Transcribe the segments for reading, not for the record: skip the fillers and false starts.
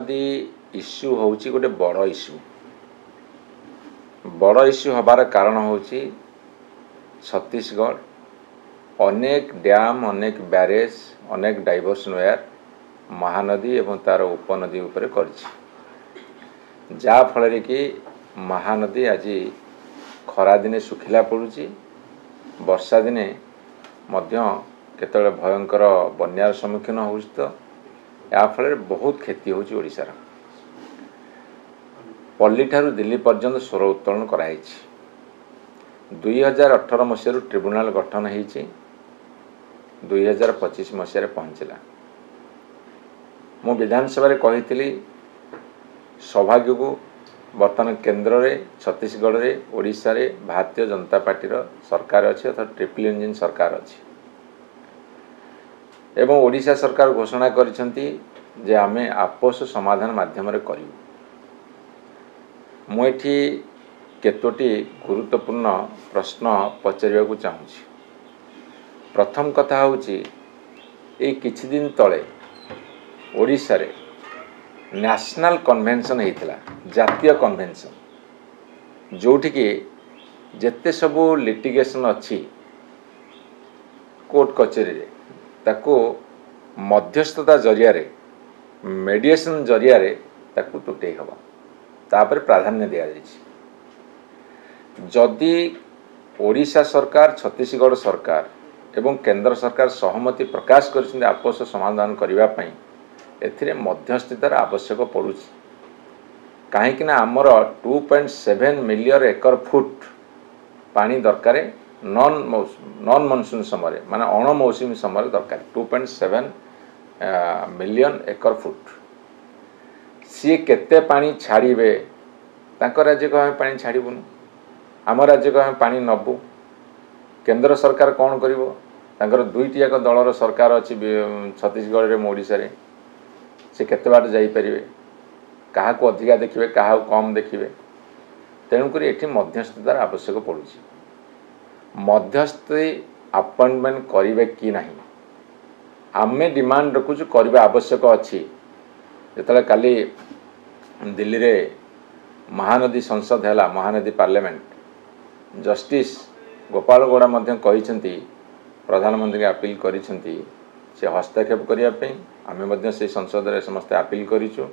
Issue हूँ गोटे बड़ इश्यू हबार कारण हूँ छत्तीसगढ़ अनेक डैम अनेक ब्यारेज अनेक डाइवर्सन वेयर महानदी एवं तार उपनदी उपर जा फल कि महानदी आज खरा दिने सुखिला पड़ुची वर्षा दिने केतले भयंकर बन्यार सम्मुखीन हो तो या फल बहुत क्षति होशार पल्ली ठारू दिल्ली पर्यंत स्वर उत्तोलन कराई 2018 मसीह ट्रिब्यूनाल गठन हो 2025 मसीह पहुँचला मु विधानसभा कही सौभाग्य को बर्तमान केन्द्र में छत्तीसगढ़ में ओडिशा रे भारतीय जनता पार्टी सरकार अच्छी अर्थात ट्रिपल इंजिन सरकार अच्छी एवं ओडिशा सरकार घोषणा करिसेंती जे आमे आपस समाधान माध्यम करूँ मुझे केतोटी गुरुत्वपूर्ण प्रश्न पचार चाहूँगी। प्रथम कथा हूँ ये किछि दिन तले ओडिशा रे नेशनल कन्वेंशन होता जातीय कन्वेंशन जोठी कि जेते सबू लिटिगेशन अच्छी कोर्ट कचेरी रे ताको मध्यस्थता जरिया रे मेडिएशन जरिया रे ताको टुटे हवा तापर प्राधान्य दिया जदि ओडिशा सरकार छत्तीसगढ़ सरकार एवं केंद्र सरकार सहमति प्रकाश कर आपस समाधान करने एथिरे मध्यस्थितार आवश्यक पड़ू कहीं आमर 2.7 मिलियन एकर फुट पानी दरकार नॉन मनसून समय माने अण मौसुमी समय दरकार 2.7 मिलियन एकर फुट सी केते पानी छाड़े तांको राज्य को आम पानी छाड़बून आम राज्य को आम पानी नबू केंद्र सरकार कौन करिवो तांकर दुईटी जाक दलर सरकार अच्छी छत्तीसगढ़ में ओडिशा रे से केते बाट जाई परिवे कहा को अधिका देखिए कहा कम देखिए तेणुक ये मध्यस्थतार आवश्यक पड़ू मध्यस्थी अपॉइंटमेंट करेंगे कि नहीं आमे डिमांड रखुचु करबा आवश्यक अच्छी जिते काली दिल्ली रे महानदी संसद है महानदी पार्लियामेंट जस्टिस गोपाल गौड़ा कहते प्रधानमंत्री अपील करिसेंती से हस्तक्षेप करने आम से संसद रे समस्त अपील करिछु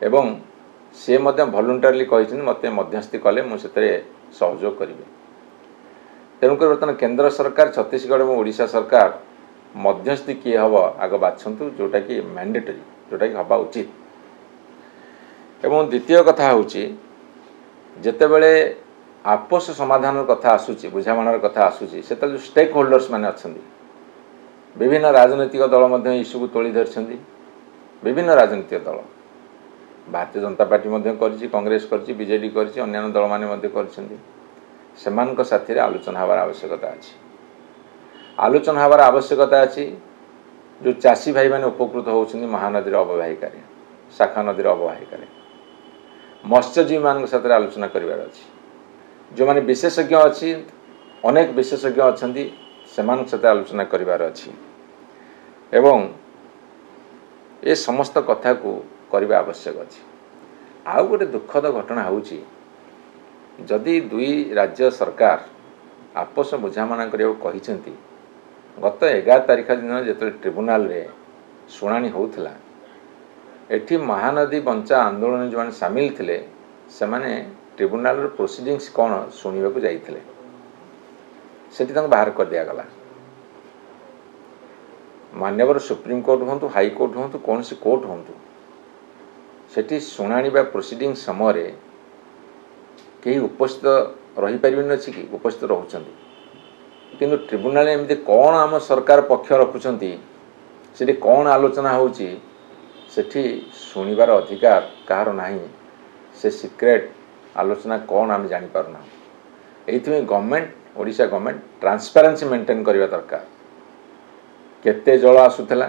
एवं से भलुंटारली कहते मत मध्यस्थी कले मुझे सहयोग करेंगे तेणुक बर्तमान केंद्र सरकार छत्तीसगढ़ और ओडिशा सरकार मध्यस्थी किए हम आग बाछंतु जोटा कि मैंडेटरी जोटा कि हवा उचित एवं द्वितीय कथा हूँ जितेबले आपस समाधान कथा आसूची बुझामणार कथा आसूची से जो स्टेक होल्डर्स माने अच्छंदी विभिन्न राजनैतिक दल इश्यू को तोली धरछंदी विभिन्न राजनैतिक दल भारतीय जनता पार्टी करिछि कांग्रेस करिछि बीजेडी करिछि अन्य दल माने करिसेंती सेमानक साथी आलोचना हबार आवश्यकता अछि आलोचना हबार आवश्यकता अछि जो चाषी भाई मैंने उपकृत होउछंदी महानदी अववाहिका शाखा नदी अववाहिका मत्स्यजीवी मान साथ आलोचना करिवार अछि जो माने विशेषज्ञ अच्छी अनेक विशेषज्ञ अच्छा सेमान साथ आलोचना करिवार अछि एवं ये समस्त कथा को करबा आवश्यक अछि आउ गोटे दुखद घटना होउची जदि दुई राज्य सरकार आपस बुझामणा करियो कहिसेंती गत 11 तारिख दिन जो ट्रिब्यूनाल रे शुणाणी होउथला एठी महानदी बंचा आंदोलन जो सामिल थिले से माने ट्रिब्यूनाल प्रोसीडिंग्स कौन शुणा जाइए से बाहर कर दिया गला मान्यवर सुप्रीम कोर्ट हूँ हाई कोर्ट हूँ कौन सी कोर्ट हूँ सेठी शुणाणी प्रोसीडिंग समय कहीं उपस्थित रही पारे अच्छी कि उपस्थित रोचंती किंतु ट्रिब्यूनाल एमती कौन आम सरकार पक्ष रखुंट से कौन आलोचना होची सेठी शुणिबार अधिकार कहार नाही से सिक्रेट आलोचना कौन आम जापारना ये government Odisha government transparency maintain करने दरकार केते जल आसूला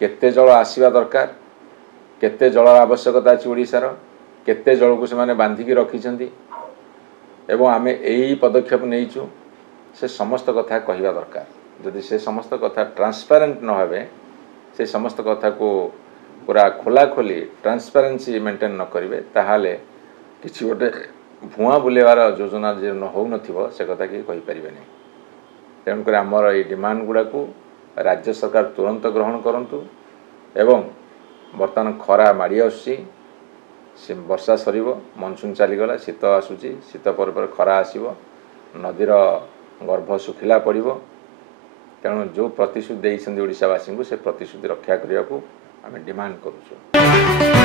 केते जल आसवा दरकार केते जल आवश्यकता अच्छी ओडिशार केते जल को से बांधिकी रखिंट एवं आम यही पदक्षेप नहींचु से समस्त कथा कहवा दरकार जदि से समस्त कथा ट्रांसपेरेंट न होवे से समस्त कथा को पूरा खोला खोली ट्रांसपेरेंसी मेंटेन न करेंगे ताहले किसी गोटे भुआ बुलेवार योजना जे न हो नथिबो से कथा कि कहि परिबे नहीं। तेणुक आमर ये डिमांड गुड़ा को राज्य सरकार तुरंत ग्रहण करंतु एवं बर्तमान खरा माड़ी आसुची वर्षा सर मनसून चलीगला शीत आसूची शीत पर खरा आसब नदीर गर्भ शुखिला पड़ो तेणु जो प्रतिश्रुति देइछन्ति ओडिशावासी को से प्रतिश्रुति रक्षा करने को आम डिमांड करूँ।